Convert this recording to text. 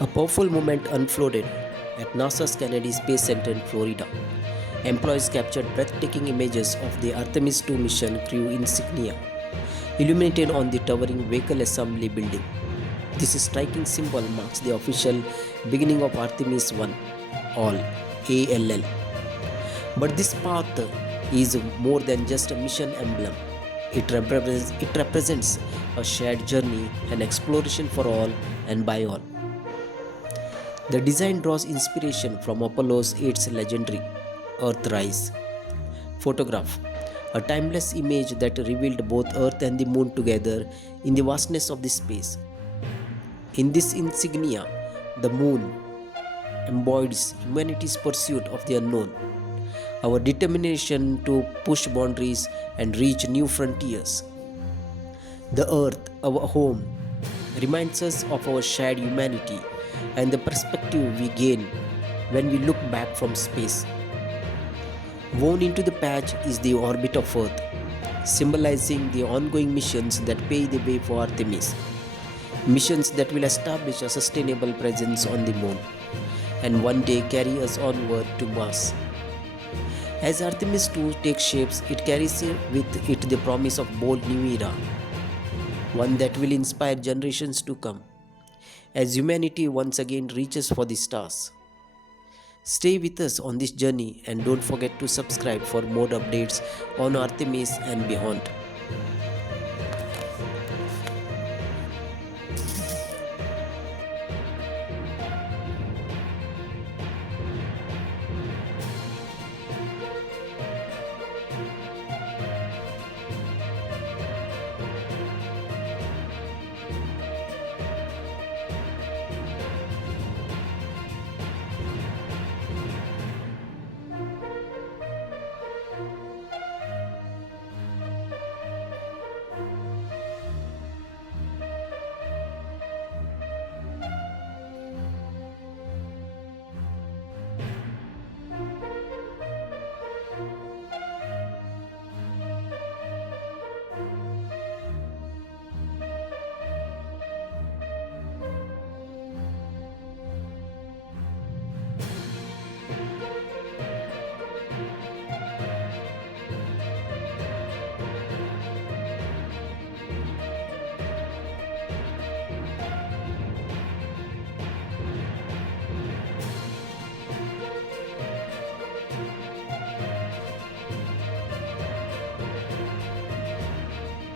A powerful moment unfolded at NASA's Kennedy Space Center in Florida. Employees captured breathtaking images of the Artemis II mission crew insignia, illuminated on the towering vehicle assembly building. This striking symbol marks the official beginning of Artemis I, all ALL. But this path is more than just a mission emblem. It represents a shared journey, an exploration for all and by all. The design draws inspiration from Apollo 8's legendary Earthrise photograph, a timeless image that revealed both Earth and the Moon together in the vastness of the space. In this insignia, the Moon embodies humanity's pursuit of the unknown, our determination to push boundaries and reach new frontiers. The Earth, our home, reminds us of our shared humanity and the perspective we gain when we look back from space. Woven into the patch is the orbit of Earth, symbolizing the ongoing missions that pave the way for Artemis. Missions that will establish a sustainable presence on the Moon and one day carry us onward to Mars. As Artemis II takes shapes, it carries with it the promise of bold new era, one that will inspire generations to come, as humanity once again reaches for the stars. Stay with us on this journey and don't forget to subscribe for more updates on Artemis and beyond.